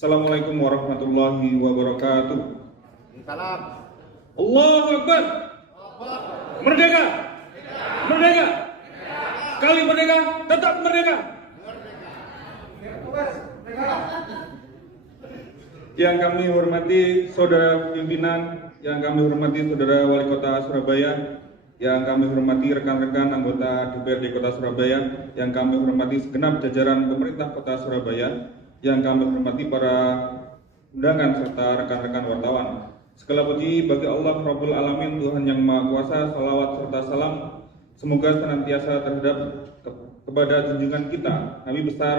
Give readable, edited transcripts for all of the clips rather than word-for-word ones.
Assalamualaikum warahmatullahi wabarakatuh. Salam. Allahu Akbar. Merdeka. Merdeka. Kali merdeka, tetap merdeka. Yang kami hormati saudara pimpinan, yang kami hormati saudara wali kota Surabaya, yang kami hormati rekan-rekan anggota DPRD Kota Surabaya, yang kami hormati segenap jajaran pemerintah Kota Surabaya, yang kami hormati para undangan serta rekan-rekan wartawan. Segala puji bagi Allah Rabbul Alamin, Tuhan yang Maha Kuasa. Salawat serta salam semoga senantiasa terhadap kepada junjungan kita Nabi besar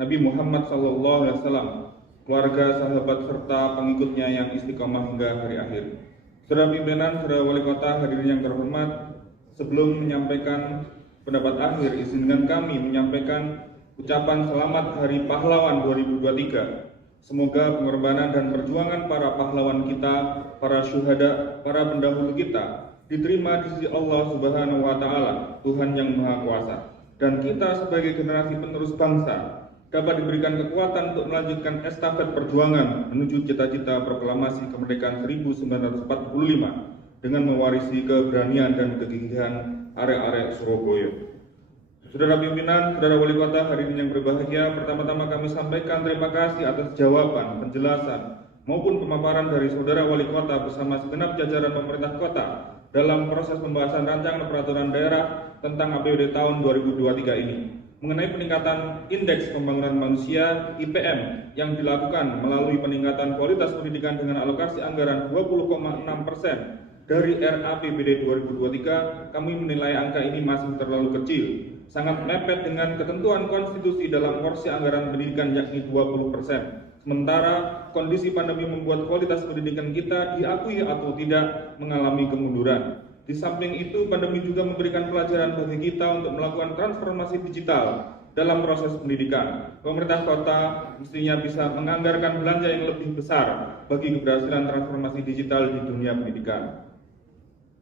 Nabi Muhammad SAW, keluarga, sahabat serta pengikutnya yang istiqomah hingga hari akhir. Saudara pimpinan, saudara wali kota, hadirin yang terhormat, sebelum menyampaikan pendapat akhir, izinkan kami menyampaikan ucapan selamat Hari Pahlawan 2023. Semoga pengorbanan dan perjuangan para pahlawan kita, para syuhada, para pendahulu kita diterima di sisi Allah Subhanahu wa Ta'ala, Tuhan yang Maha Kuasa, dan kita sebagai generasi penerus bangsa dapat diberikan kekuatan untuk melanjutkan estafet perjuangan menuju cita-cita proklamasi kemerdekaan 1945 dengan mewarisi keberanian dan kegigihan arek-arek Surabaya. Saudara pimpinan, saudara wali kota, hadirin yang berbahagia, pertama-tama kami sampaikan terima kasih atas jawaban, penjelasan, maupun pemaparan dari saudara wali kota bersama segenap jajaran pemerintah kota dalam proses pembahasan rancangan peraturan daerah tentang APBD tahun 2023 ini mengenai peningkatan indeks pembangunan manusia (IPM) yang dilakukan melalui peningkatan kualitas pendidikan dengan alokasi anggaran 20,6% dari RAPBD 2023. Kami menilai angka ini masih terlalu kecil, sangat mepet dengan ketentuan konstitusi dalam porsi anggaran pendidikan yakni 20%. Sementara kondisi pandemi membuat kualitas pendidikan kita diakui atau tidak mengalami kemunduran. Di samping itu, pandemi juga memberikan pelajaran bagi kita untuk melakukan transformasi digital dalam proses pendidikan. Pemerintah kota mestinya bisa menganggarkan belanja yang lebih besar bagi keberhasilan transformasi digital di dunia pendidikan.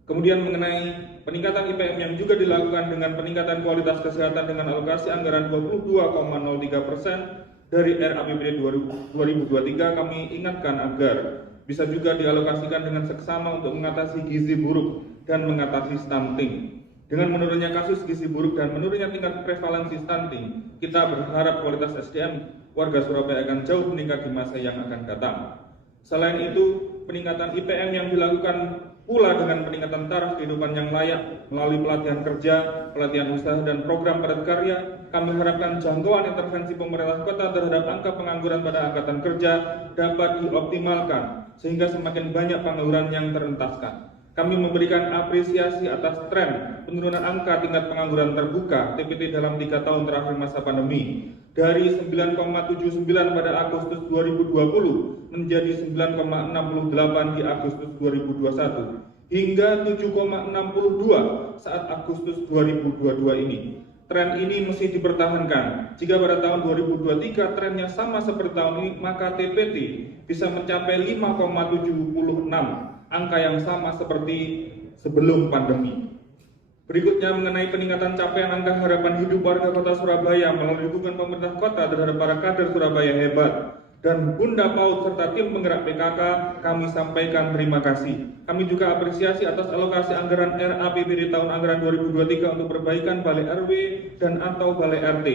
Kemudian mengenai peningkatan IPM yang juga dilakukan dengan peningkatan kualitas kesehatan dengan alokasi anggaran 22,03% dari RAPBD 2023, kami ingatkan agar bisa juga dialokasikan dengan seksama untuk mengatasi gizi buruk dan mengatasi stunting. Dengan menurunnya kasus gizi buruk dan menurunnya tingkat prevalensi stunting, kita berharap kualitas SDM warga Surabaya akan jauh meningkat di masa yang akan datang. Selain itu, peningkatan IPM yang dilakukan pula dengan peningkatan taraf kehidupan yang layak melalui pelatihan kerja, pelatihan usaha, dan program padat karya. Kami harapkan jangkauan intervensi pemerintah kota terhadap angka pengangguran pada angkatan kerja dapat dioptimalkan sehingga semakin banyak pengangguran yang terentaskan. Kami memberikan apresiasi atas tren penurunan angka tingkat pengangguran terbuka (TPT) dalam 3 tahun terakhir masa pandemi dari 9,79 pada Agustus 2020 menjadi 9,68 di Agustus 2021 hingga 7,62 saat Agustus 2022 ini. Tren ini mesti dipertahankan. Jika pada tahun 2023 trennya sama seperti tahun ini, maka TPT bisa mencapai 5,76, angka yang sama seperti sebelum pandemi. Berikutnya mengenai peningkatan capaian angka harapan hidup warga kota Surabaya melalui dukungan pemerintah kota terhadap para kader Surabaya hebat dan Bunda PAUD serta tim penggerak PKK, kami sampaikan terima kasih. Kami juga apresiasi atas alokasi anggaran RAPBD tahun anggaran 2023 untuk perbaikan balai RW dan atau balai RT.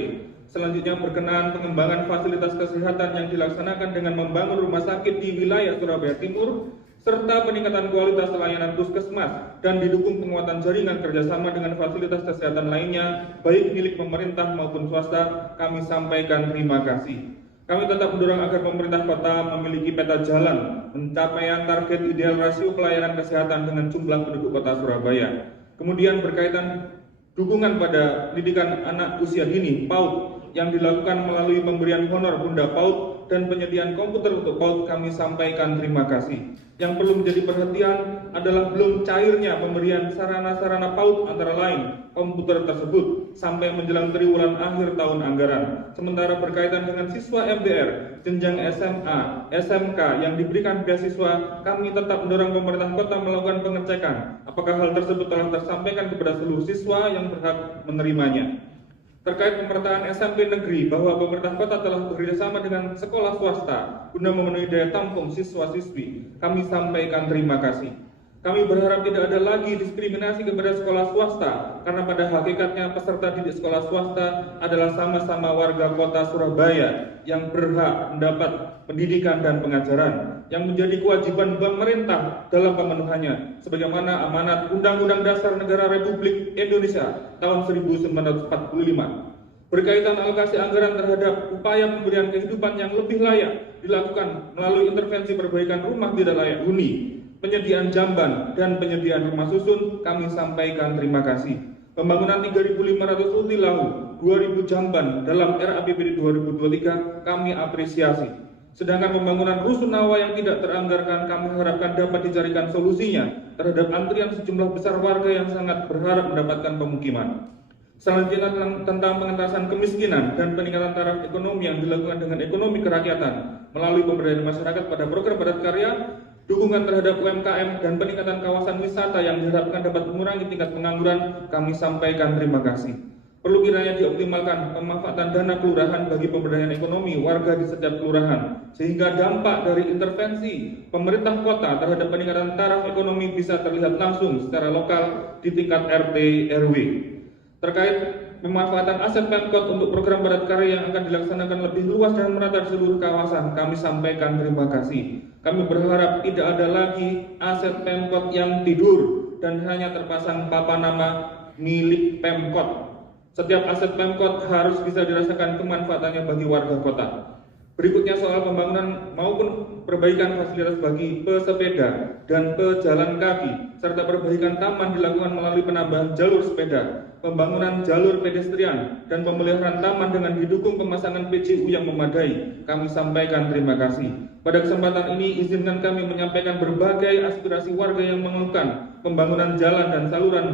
Selanjutnya berkenaan pengembangan fasilitas kesehatan yang dilaksanakan dengan membangun rumah sakit di wilayah Surabaya Timur serta peningkatan kualitas layanan puskesmas dan didukung penguatan jaringan kerjasama dengan fasilitas kesehatan lainnya baik milik pemerintah maupun swasta, kami sampaikan terima kasih. Kami tetap mendorong agar pemerintah kota memiliki peta jalan pencapaian target ideal rasio pelayanan kesehatan dengan jumlah penduduk kota Surabaya. Kemudian berkaitan dukungan pada pendidikan anak usia dini (PAUD) yang dilakukan melalui pemberian honor Bunda PAUD dan penyediaan komputer untuk PAUD, kami sampaikan terima kasih. Yang perlu menjadi perhatian adalah belum cairnya pemberian sarana-sarana PAUD antara lain komputer tersebut sampai menjelang triwulan akhir tahun anggaran. Sementara berkaitan dengan siswa MDR jenjang SMA, SMK yang diberikan beasiswa, kami tetap mendorong pemerintah kota melakukan pengecekan apakah hal tersebut telah tersampaikan kepada seluruh siswa yang berhak menerimanya. Terkait pemetaan SMP negeri, bahwa pemerintah kota telah bekerjasama dengan sekolah swasta guna memenuhi daya tampung siswa-siswi, kami sampaikan terima kasih. Kami berharap tidak ada lagi diskriminasi kepada sekolah swasta, karena pada hakikatnya peserta didik sekolah swasta adalah sama-sama warga kota Surabaya yang berhak mendapat pendidikan dan pengajaran, yang menjadi kewajiban pemerintah dalam pemenuhannya, sebagaimana amanat Undang-Undang Dasar Negara Republik Indonesia tahun 1945. Berkaitan alokasi anggaran terhadap upaya pemberian kehidupan yang lebih layak dilakukan melalui intervensi perbaikan rumah tidak layak huni, penyediaan jamban, dan penyediaan rumah susun, kami sampaikan terima kasih. Pembangunan 3.500 ulti lahu, 2.000 jamban dalam RAPBD 2023 kami apresiasi. Sedangkan pembangunan rusunawa yang tidak teranggarkan kami harapkan dapat dicarikan solusinya terhadap antrian sejumlah besar warga yang sangat berharap mendapatkan pemukiman. Selanjutnya tentang pengentasan kemiskinan dan peningkatan taraf ekonomi yang dilakukan dengan ekonomi kerakyatan melalui pemberdayaan masyarakat pada program padat karya, dukungan terhadap UMKM, dan peningkatan kawasan wisata yang diharapkan dapat mengurangi tingkat pengangguran, kami sampaikan terima kasih. Perlu kiranya dioptimalkan pemanfaatan dana kelurahan bagi pemberdayaan ekonomi warga di setiap kelurahan, sehingga dampak dari intervensi pemerintah kota terhadap peningkatan taraf ekonomi bisa terlihat langsung secara lokal di tingkat RT RW. Terkait pemanfaatan aset Pemkot untuk program padat karya yang akan dilaksanakan lebih luas dan merata di seluruh kawasan, kami sampaikan terima kasih. Kami berharap tidak ada lagi aset Pemkot yang tidur dan hanya terpasang papan nama milik Pemkot. Setiap aset Pemkot harus bisa dirasakan kemanfaatannya bagi warga kota. Berikutnya soal pembangunan maupun perbaikan fasilitas bagi pesepeda dan pejalan kaki, serta perbaikan taman dilakukan melalui penambahan jalur sepeda, pembangunan jalur pedestrian, dan pemeliharaan taman dengan didukung pemasangan PJU yang memadai. Kami sampaikan terima kasih. Pada kesempatan ini, izinkan kami menyampaikan berbagai aspirasi warga yang mengeluhkan pembangunan jalan dan saluran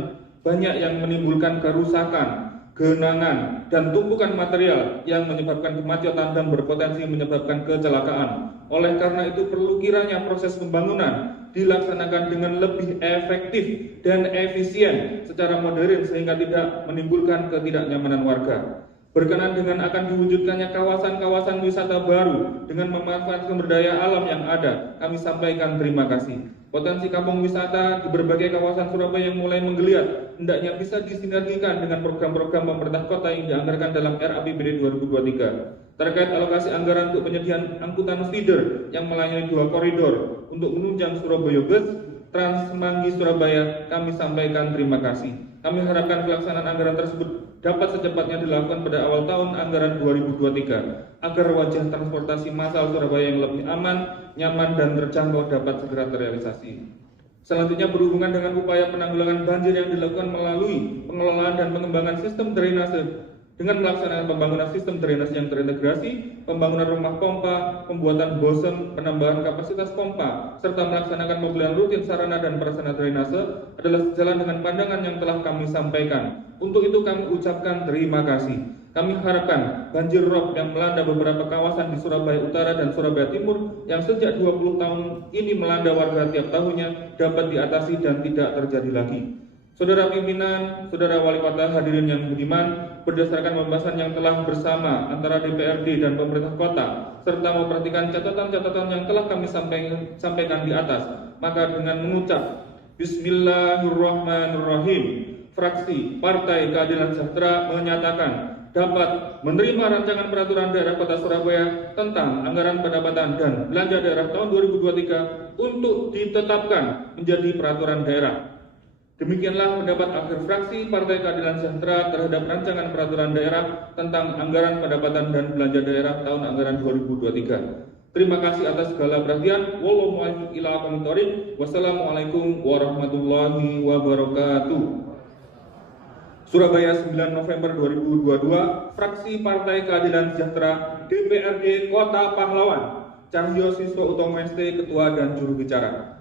banyak yang menimbulkan kerusakan, genangan, dan tumpukan material yang menyebabkan kemacetan dan berpotensi menyebabkan kecelakaan. Oleh karena itu perlu kiranya proses pembangunan dilaksanakan dengan lebih efektif dan efisien secara modern sehingga tidak menimbulkan ketidaknyamanan warga. Berkenan dengan akan diwujudkannya kawasan-kawasan wisata baru dengan memanfaatkan sumber daya alam yang ada, kami sampaikan terima kasih. Potensi kampung wisata di berbagai kawasan Surabaya yang mulai menggeliat hendaknya bisa disinergikan dengan program-program pemerintah kota yang dianggarkan dalam RAPBD 2023. Terkait alokasi anggaran untuk penyediaan angkutan feeder yang melayani 2 koridor untuk menunjang Surabaya Bus, Trans Semanggi Surabaya, kami sampaikan terima kasih. Kami harapkan pelaksanaan anggaran tersebut dapat secepatnya dilakukan pada awal tahun anggaran 2023 agar wajah transportasi massal Surabaya yang lebih aman, nyaman, dan terjangkau dapat segera terrealisasi. Selanjutnya berhubungan dengan upaya penanggulangan banjir yang dilakukan melalui pengelolaan dan pengembangan sistem drainase dengan melaksanakan pembangunan sistem drainase yang terintegrasi, pembangunan rumah pompa, pembuatan bosen, penambahan kapasitas pompa, serta melaksanakan pembelian rutin sarana dan prasarana drainase adalah sejalan dengan pandangan yang telah kami sampaikan. Untuk itu kami ucapkan terima kasih. Kami harapkan banjir rob yang melanda beberapa kawasan di Surabaya Utara dan Surabaya Timur yang sejak 20 tahun ini melanda warga tiap tahunnya dapat diatasi dan tidak terjadi lagi. Saudara pimpinan, saudara wali kota, hadirin yang budiman, berdasarkan pembahasan yang telah bersama antara DPRD dan pemerintah kota, serta memperhatikan catatan-catatan yang telah kami sampaikan di atas, maka dengan mengucap Bismillahirrahmanirrahim, fraksi Partai Keadilan Sejahtera menyatakan dapat menerima rancangan peraturan daerah Kota Surabaya tentang anggaran pendapatan dan belanja daerah tahun 2023 untuk ditetapkan menjadi peraturan daerah. Demikianlah pendapat akhir fraksi Partai Keadilan Sejahtera terhadap rancangan peraturan daerah tentang anggaran pendapatan dan belanja daerah tahun anggaran 2023. Terima kasih atas segala perhatian. Wassalamualaikum warahmatullahi wabarakatuh. Surabaya 9 November 2022, fraksi Partai Keadilan Sejahtera DPRD Kota Pahlawan, Cahyo Siswa Utomo ST, Ketua dan Juru Bicara.